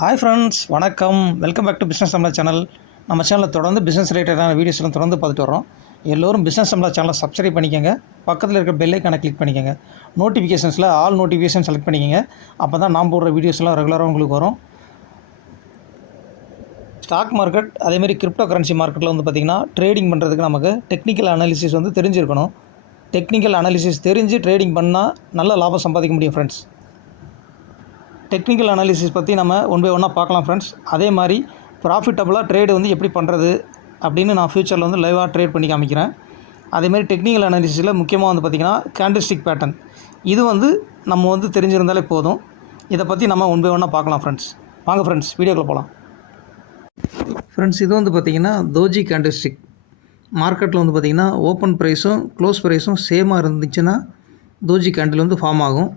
Hi friends, வணக்கம். Welcome back to business சம்லா channel. நம்ம சேனலில் தொடர்ந்து பிஸ்னஸ் ரிலேட்டடான வீடியோஸ்லாம் தொடர்ந்து பார்த்துட்டு வரோம். எல்லோரும் பிஸ்னஸ் சம்லா சேனலை சப்ஸ்கிரைப் பண்ணிக்கோங்க. பக்கத்தில் இருக்க பெல் ஐக்கானை கிளிக் பண்ணிக்கோங்க. நோட்டிஃபிகேஷன்ஸில் ஆல் நோட்டிஃபிகேஷன் செலக்ட் பண்ணிக்கோங்க. அப்போ தான் நான் போடுற வீடியோஸ்லாம் ரெகுலராக உங்களுக்கு வரும். ஸ்டாக் மார்க்கெட் அதேமாதிரி கிரிப்டோ கரன்சி மார்க்கெட்டில் வந்து பார்த்திங்கன்னா ட்ரேடிங் பண்ணுறதுக்கு நமக்கு டெக்னிக்கல் அனாலிசிஸ் வந்து தெரிஞ்சிருக்கணும். டெக்னிக்கல் அனாலிசிஸ் தெரிஞ்சு ட்ரேடிங் பண்ணால் நல்ல லாபம் சம்பாதிக்க முடியும் ஃப்ரெண்ட்ஸ். டெக்னிக்கல் அனாலிசிஸ் பற்றி நம்ம ஒன் பை ஒன்னாக பார்க்கலாம் ஃப்ரெண்ட்ஸ். அதே மாதிரி ப்ராஃபிட்டபுளாக ட்ரேடு வந்து எப்படி பண்ணுறது அப்படின்னு நான் ஃப்யூச்சரில் வந்து லைவாக ட்ரேட் பண்ணி காமிக்கிறேன். அதேமாதிரி டெக்னிக்கல் அனாலிசிஸில் முக்கியமாக வந்து பார்த்திங்கன்னா கேண்டில்ஸ்டிக் பேட்டர்ன் இது வந்து நம்ம வந்து தெரிஞ்சிருந்தாலே போதும். இதை பற்றி நம்ம ஒன் பை ஒன்னாக பார்க்கலாம் ஃப்ரெண்ட்ஸ். வாங்க ஃப்ரெண்ட்ஸ், வீடியோக்குள்ள போகலாம். ஃப்ரெண்ட்ஸ், இது வந்து பார்த்திங்கன்னா தோஜி கேண்டில்ஸ்டிக் மார்க்கெட்டில் வந்து பார்த்திங்கன்னா ஓப்பன் ப்ரைஸும் க்ளோஸ் ப்ரைஸும் சேமாக இருந்துச்சுன்னா தோஜி கேண்டில் வந்து ஃபார்ம் ஆகும்.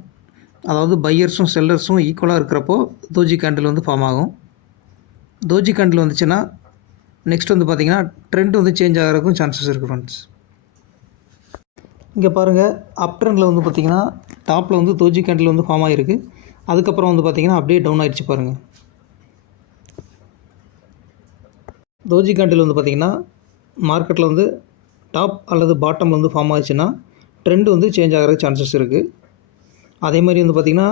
அதாவது பையர்ஸும் செல்லர்ஸும் ஈக்குவலாக இருக்கிறப்போ தோஜி கேண்டில் வந்து ஃபார்ம் ஆகும். தோஜி கேண்டில் வந்துச்சுன்னா நெக்ஸ்ட் வந்து பார்த்திங்கன்னா ட்ரெண்ட் வந்து சேஞ்ச் ஆகிறதுக்கும் சான்சஸ் இருக்குது ஃப்ரெண்ட்ஸ். இங்கே பாருங்கள், அப் ட்ரெண்டில் வந்து பார்த்திங்கன்னா டாப்பில் வந்து தோஜி கேண்டில் வந்து ஃபார்ம் ஆகிருக்கு. அதுக்கப்புறம் வந்து பார்த்திங்கன்னா அப்படியே டவுன் ஆகிடுச்சு பாருங்கள். தோஜி கேண்டில் வந்து பார்த்திங்கன்னா மார்க்கெட்டில் வந்து டாப் அல்லது பாட்டமில் வந்து ஃபார்ம் ஆகிடுச்சுன்னா ட்ரெண்ட் வந்து சேஞ்ச் ஆகிறதுக்கு சான்சஸ் இருக்குது. அதே மாதிரி வந்து பார்த்திங்கன்னா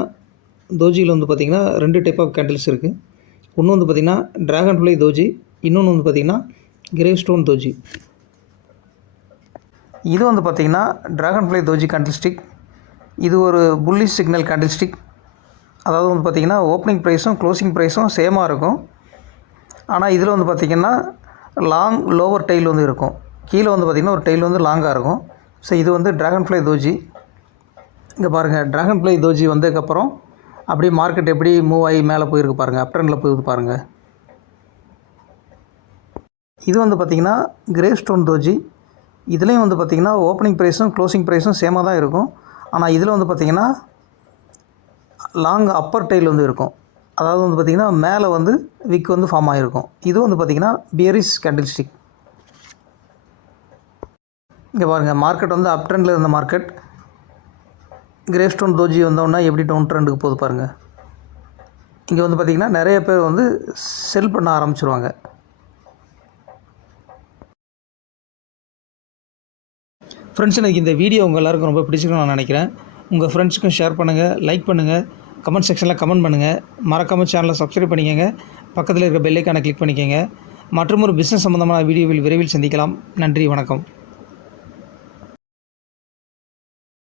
தோஜியில் வந்து பார்த்திங்கன்னா 2 டைப் ஆஃப் கேண்டில்ஸ் இருக்குது. ஒன்று வந்து பார்த்திங்கன்னா ட்ராகன் ஃப்ளை தோஜி, இன்னொன்று வந்து பார்த்திங்கன்னா கிரேவ் ஸ்டோன் தோஜி. இது வந்து பார்த்திங்கன்னா ட்ராகன் ஃப்ளை தோஜி கேண்டில்ஸ்டிக். இது ஒரு புல்லிஷ் சிக்னல் கேண்டில்ஸ்டிக். அதாவது வந்து பார்த்திங்கன்னா ஓப்பனிங் ப்ரைஸும் க்ளோசிங் ப்ரைஸும் சேமாக இருக்கும். ஆனால் இதில் வந்து பார்த்திங்கன்னா லாங் லோவர் டெயில் வந்து இருக்கும். கீழே வந்து பார்த்திங்கன்னா ஒரு டெயில் வந்து லாங்காக இருக்கும். ஸோ இது வந்து ட்ராகன் ஃப்ளை தோஜி. இங்கே பாருங்கள், ட்ராகன் ஃப்ளை தோஜி வந்ததுக்கப்புறம் அப்படியே மார்க்கெட் எப்படி மூவ் ஆகி மேலே போயிருக்கு பாருங்கள், அப் ட்ரெண்டில் போயிருக்கு பாருங்கள். இது வந்து பார்த்திங்கன்னா கிரேவ் ஸ்டோன் தோஜி. இதுலேயும் வந்து பார்த்திங்கன்னா ஓப்பனிங் ப்ரைஸும் க்ளோசிங் ப்ரைஸும் சேமாக தான் இருக்கும். ஆனால் இதில் வந்து பார்த்திங்கன்னா லாங் அப்பர் டெயில் வந்து இருக்கும். அதாவது வந்து பார்த்திங்கன்னா மேலே வந்து விக் வந்து ஃபார்ம் ஆகிருக்கும். இது வந்து பார்த்திங்கன்னா பியரிஷ் கேண்டில்ஸ்டிக். இங்கே பாருங்கள், மார்க்கெட் வந்து அப் ட்ரெண்டில் இருந்த மார்க்கெட் கிரேவ் ஸ்டோன் தோஜி வந்தோன்னா எப்படி டவுன் ட்ரெண்டுக்கு போகுது பாருங்கள். இங்கே வந்து பார்த்திங்கன்னா நிறைய பேர் வந்து செல் பண்ண ஆரம்பிச்சிருவாங்க. ஃப்ரெண்ட்ஸ், எனக்கு இந்த வீடியோ உங்கள் எல்லாருக்கும் ரொம்ப பிடிச்சிருக்குன்னு நான் நினைக்கிறேன். உங்கள் ஃப்ரெண்ட்ஸுக்கும் ஷேர் பண்ணுங்கள், லைக் பண்ணுங்கள், கமெண்ட் செக்ஷனில் கமெண்ட் பண்ணுங்கள். மறக்காமல் சேனலை சப்ஸ்கிரைப் பண்ணிக்கோங்க. பக்கத்தில் இருக்க பெல் ஐக்கானை கிளிக் பண்ணிக்கோங்க. மற்றும் ஒரு பிஸ்னஸ் சம்மந்தமான வீடியோவில் விரைவில் சந்திக்கலாம். நன்றி, வணக்கம்.